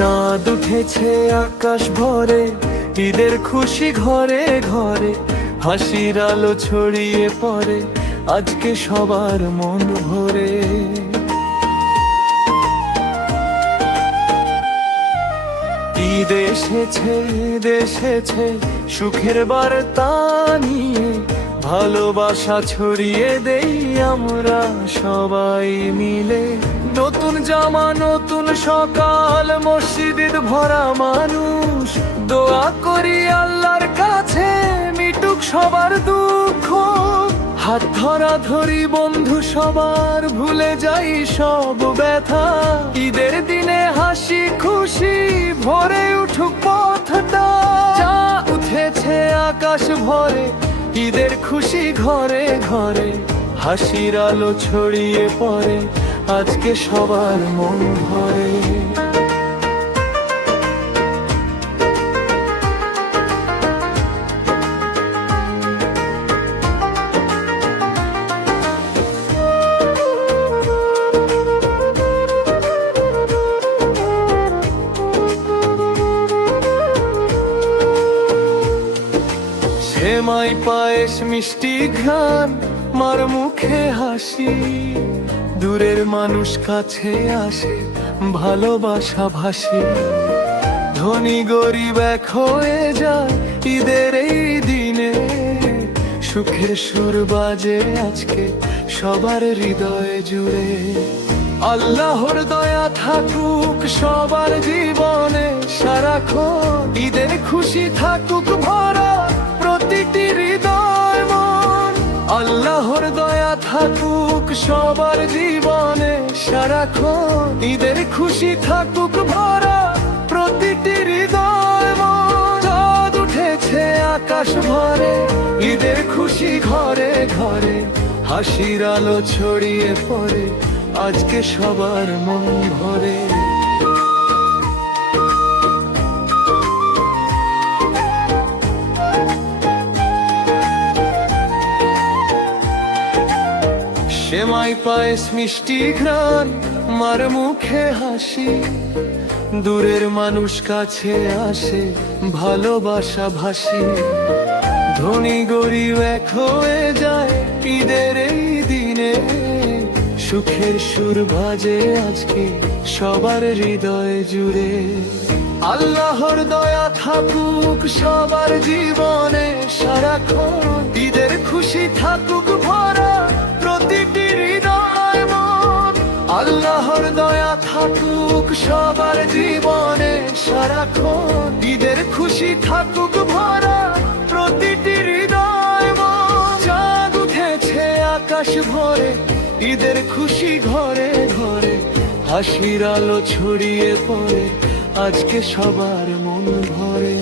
চাঁদ উঠেছে আকাশ ভরে, ঈদের খুশি ঘরে ঘরে, হাসির আলো ছড়িয়ে পড়ে আজকে সবার মন ভরে। ঈদ এসেছে দেশেছে সুখের বার্তা নিয়ে, ভালোবাসা ছড়িয়ে দেই আমরা সবাই মিলে। নতুন জামা নতুন সকাল, মসজিদ ভরা মানুষ, দোয়া করি আল্লাহর কাছে মিটুক সবার দুঃখ। হাত ধরা ধরি বন্ধু সবার, ভুলে যাই সব ব্যথা। ঈদের দিনে হাসি খুশি ভরে উঠুক পথটা। চা উঠেছে আকাশ ভরে, ঈদের খুশি ঘরে ঘরে, হাসির আলো ছড়িয়ে পড়ে আজকে সবার মন ভরে। সেমাই পায়েস মিষ্টি ঘ্রাণ, মার মুখে হাসি, দূরের মানুষ কাছে আসে ভালোবাসা ভাসি। ধনী গরিব এক হয়ে যায় ঈদের এই দিনে, সুখের সুর বাজে আজকে সবার হৃদয় জুড়ে। আল্লাহর দয়া থাকুক সবার জীবনে সারাক্ষণ, ঈদের খুশি থাকুক ভরা প্রতিটি হৃদয় মন। আল্লাহর দয়া থাকুক সবার জীবনে সারাক্ষণ, ঈদের খুশি থাকুক ভরা প্রতিটি হৃদয় মন। চাঁদ উঠেছে আকাশ ভরে, ঈদের খুশি ঘরে ঘরে, হাসির আলো ছড়িয়ে পড়ে আজকে সবার মন ভরে। সেমাই পায়েস মিষ্টি ঘ্রাণ, মার মুখে হাসি, দূরের মানুষ কাছে আসে ভালোবাসা ভাসি। ধনী গরিব এক হয়ে যায় ঈদের এই দিনে, সুখের সুর বাজে আজকে সবার হৃদয় জুড়ে। আল্লাহর দয়া থাকুক সবার জীবনে সারাক্ষণ, ঈদের খুশি থাকুক ভরা প্রতিটি হৃদয় মন। আল্লাহর দয়া থাকুক সবার জীবনে সারাক্ষণ, ঈদের খুশি থাকুক ভরা প্রতিটি হৃদয় মন। চাঁদ উঠেছে আকাশ ভরে, ঈদের খুশি ঘরে ঘরে, হাসির আলো ছড়িয়ে পড়ে আজকে সবার মন ভরে।